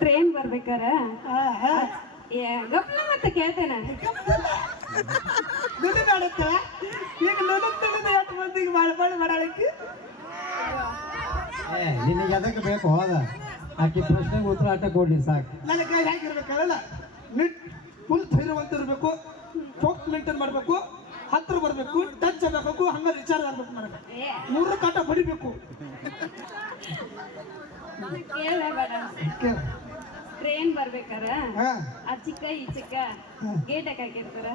Train ಬರ್ಬೇಕಾರ ಗಪ್ನ ಮತ್ತೆ ಕೇಳ್ತೇನೆ. ನುಡಿದಾಡುತ್ತ ಈಗ ನುಡಿದ ಎಷ್ಟು ಮಂದಿಗೆ ಮಾಡಬಾರ್ದು ಮಾಡಲಿಕ್ಕೆ ನಿನಗೆ ಅದಕ್ಕೆ ಬೇಕು ಹೋದ ಆಕೆ ಪ್ರಶ್ನೆಗೆ ಉತ್ತರ ಆಟ ಕೊಡ್ಲಿ ಸಾಕು. ನನ್ನ ಕೈ ಹೇಗಿರ್ಬೇಕಲ್ಲ ನಿಟ್ ಫುಲ್ ಧೈರ್ಯವಂತ ಇರಬೇಕು, ಫೋಕ್ ಮೇಂಟೈನ್ ಮಾಡಬೇಕು, ಹತ್ರ ಬರಬೇಕು, ಟಚ್ ಆಗಬೇಕು, ಹಂಗ ವಿಚಾರ ಆಗ್ಬೇಕು ನನಗೆ. ಮೂರು ಕಾಟ ಹೊಡಿಬೇಕು. ಟ್ರೈನ್ ಬರ್ಬೇಕಾರ ಆ ಚಿಕ್ಕ ಈ ಚಿಕ್ಕ ಗೇಟ್ ಹಾಕಿರ್ತಾರ.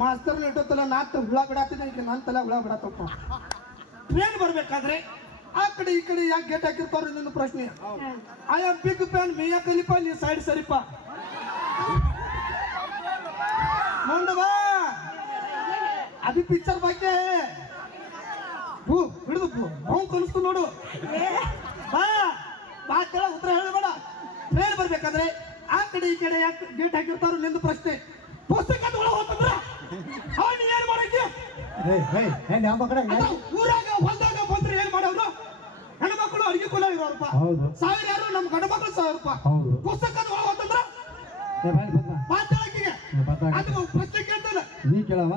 ಮಾಸ್ತರ್ ಇಟ್ಟತ್ತಲ್ಲ ನಾತ್ ಹುಳ ಬಿಡಾತೀನಿ, ಈಗ ನನ್ನ ತಲೆ ಹುಳ ಬಿಡತ್ತಪ್ಪ. ಟ್ರೈನ್ ಬರ್ಬೇಕಾದ್ರೆ ಆ ಕಡೆ ಈ ಕಡೆ ಯಾಕೆ ಗೇಟ್ ಹಾಕಿರ್ತಾರ ನನ್ನ ಪ್ರಶ್ನೆ. I am big fan Mia Khalifa, ನೀ ಸೈಡ್ ಸರಿಪ ಮುಂದವಾ ಅಭಿ ಪಿಕ್ಚರ್ ಬಗ್ಗೆ ಹೂ ಹಿಡಿದು ನಾವು ಕಲಿಸ್ತು ನೋಡು. ಬಾ ಬಾ ಕೇಳ ಉತ್ತರ ಹೇಳಬೇಡ. ಟ್ರೈನ್ ಬರ್ಬೇಕಾದ್ರೆ ಆ ಕಡೆ ಈ ಕಡೆ ಯಾಕೆ ಗೇಟ್ ಹಾಕಿರ್ತಾರ ನಿಂದು ಪ್ರಶ್ನೆ. ಪುಸ್ತಕ ಹೋಗ್ತಂದ್ರ ಅವನು ಏನ್ ಮಾಡಕ್ಕೆ ಊರಾಗ ಹೊಲ್ದಾಗ ಬಂದ್ರೆ ಏನ್ ಮಾಡೋರು? ಹೆಣ್ಮಕ್ಳು ಅಡಿಗೆ ಕುಲ ಇರೋರಪ್ಪ, ಸಾವಿರ ಯಾರು ನಮ್ಮ ಗಂಡ ಮಕ್ಳು ಸಾವಿರಪ್ಪ. ಪುಸ್ತಕದ ಹೋಗ್ತಂದ್ರ ಮಾತಾಡಕ್ಕಿಗೆ ಅದು ಪ್ರಶ್ನೆ ಕೇಳ್ತಾನ. ನೀ ಕೇಳವ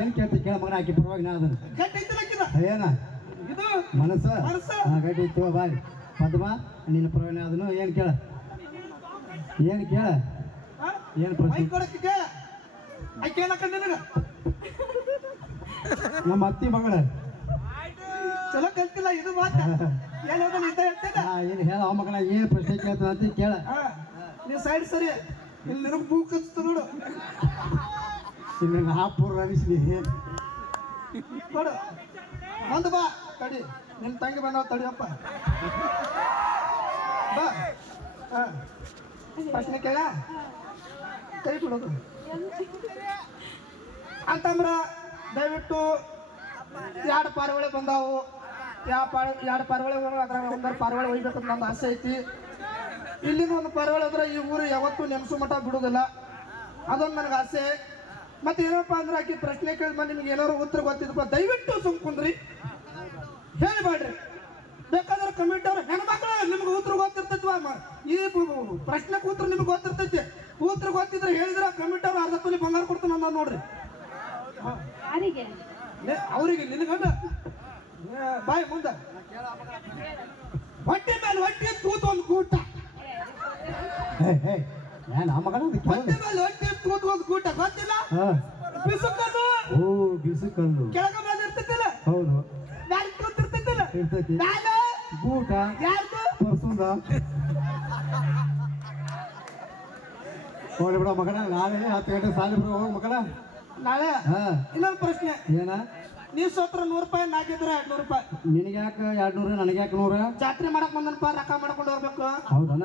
ಏನ್ ಕೇಳ್ತಿ ಕೇಳ ಮಗನ ಆಕಿ ಪರವಾಗಿ ನಾ ಅದನ್ನ ಗಟ್ಟಿ ಇದ್ದಕ್ಕಿದ ಏನ ಇದು ಮನಸ್ಸ ಮನಸ್ಸ ಗಟ್ಟಿ ಇತ್ತು ಬಾಯ್ ಪದ್ಮ ನಿನ್ನ ಪರವಾಗಿ ಅದನ್ನು ಏನ್ ಕೇಳ ಏನ್ ಕೇಳ ಏನ್ ಪ್ರಶ್ನೆ ಕೊಡಕ್ಕಿಗೆ ಆಕೆ ಏನಕ್ಕ ನಿನಗ ನಮ್ಮ ಅತ್ತಿ ಮಗಳ ಚಲೋ ಕಲ್ತಿಲ್ಲ ಇದು ಮಾತ ಏನೋದ ನಿಂತ ಹೇಳ್ತೇನೆ. ಏನ್ ಹೇಳ ಆ ಮಗನ ಏನ್ ಪ್ರಶ್ನೆ ಕೇಳ್ತಾನ ಅಂತ ಕೇಳ. ನೀ ಸೈಡ್ ಸರಿ ಇಲ್ಲಿ ನಿನಗೆ ಬೂಕ್ ಹಚ್ತು ನೋಡು. ಇನ್ನು ಹಾಪುರ್ ಅನಿಸ್ಲಿ ನೋಡು ಒಂದು ಬಾ ತಡಿ, ನಿನ್ನ ತಂಗಿ ಬಂದವ ತಡಿಯಪ್ಪ. ಬಾ ಪ್ರಶ್ನೆ ಕೇಳ ಕೈ ಬಿಡೋದು ಅಂತಂದ್ರ ದಯವಿಟ್ಟು ಎರಡು ಪಾರಿವಾಳ ಬಂದಾವು. ಎರಡು ಪಾರಿವಾಳ ಅದ್ರಾಗ ಒಂದರ ಪಾರಿವಾಳ ಒಯ್ಬೇಕಂತ ನಂದು ಆಸೆ ಐತಿ. ಇಲ್ಲಿನ ಒಂದು ಪಾರಿವಾಳ ಅಂದ್ರೆ ಈ ಊರು ಯಾವತ್ತೂ ನೆನೆಸು ಮಠ ಬಿಡೋದಿಲ್ಲ, ಅದೊಂದು ನನಗೆ ಆಸೆ. ಮತ್ತೆ ಏನಪ್ಪ ಅಂದ್ರೆ ಆಕಿ ಪ್ರಶ್ನೆ ಕೇಳಿದ ನಿಮ್ಗೆ ಏನಾದ್ರು ಉತ್ತರ ಗೊತ್ತಿದ್ದಪ್ಪ ದಯವಿಟ್ಟು ಸುಮ್ಕುಂದ್ರಿ, ಹೇಳಿಬೇಡ್ರಿ. ಬೇಕಾದ್ರೆ ಕಮಿಟಿ ಅವ್ರು ಹೆಣ್ಮಕ್ಳು ನಿಮ್ಗೆ ಉತ್ತರ ಗೊತ್ತಿರ್ತೈತಿ. ಈ ಪ್ರಶ್ನೆಗೆ ಉತ್ತರ ನಿಮ್ಗೆ ಗೊತ್ತಿರ್ತೈತಿ. ಉತ್ತರ ಗೊತ್ತಿದ್ರೆ ಹೇಳಿದ್ರೆ ಕಮಿಟಿ ಅವ್ರು ಅರ್ಧ ತೊಲಿ ಬಂಗಾರ ಕೊಡ್ತಾನ ಅಂದ ನೋಡ್ರಿ. ಅವ್ರಿಗೆ ನಿನಗಂಡ ಬಾಯ್ ಮುಂದೆ ಹೊಟ್ಟೆ ಮೇಲೆ ಹೊಟ್ಟೆ ತೂತ್ ಒಂದು ಕೂಟ, ಹೊಟ್ಟೆ ಮೇಲೆ ಹೊಟ್ಟೆ ತೂತ್ ಒಂದು ಕೂಟ ಗೊತ್ತಿಲ್ಲ. ಬಿಸುಕಲ್ಲು ಬಿಸುಕಲ್ಲು ಕೆಳಗ ಮೇಲೆ ಇರ್ತೈತಿಲ್ಲ, ಹೌದು ಮ್ಯಾಲ ತೂತ್ ಇರ್ತೈತಿಲ್ಲ, ಇರ್ತೈತಿ ಮ್ಯಾಲ ಗೂಟ ಯಾರ್ದು ಪರ್ಸುಂದ ಹೋಗ್ಲಿ ಬಿಡ ಮಗನ. ನಾಳೆ 10 ಗಂಟೆ ಸಾಲಿ ಬಿಡು ಹೋಗ್ ಮಗನ. ನಾಳೆ ಇನ್ನೊಂದು ಪ್ರಶ್ನೆ. ಏನ ನೀವು ಸೋತ್ರ 100 ರೂಪಾಯಿ, ನಾಗಿದ್ರೆ 200 ರೂಪಾಯಿ. ನಿನಗೆ ಯಾಕೆ 200 ನನಗೆ ಯಾಕೆ 100? ಜಾತ್ರೆ ಮಾಡಕ್ ಬಂದನಪ್ಪ, ರೊಕ್ಕ ಮಾಡ್ಕೊಂಡು ಹೋಗ್ಬೇಕು. ಹೌದನ?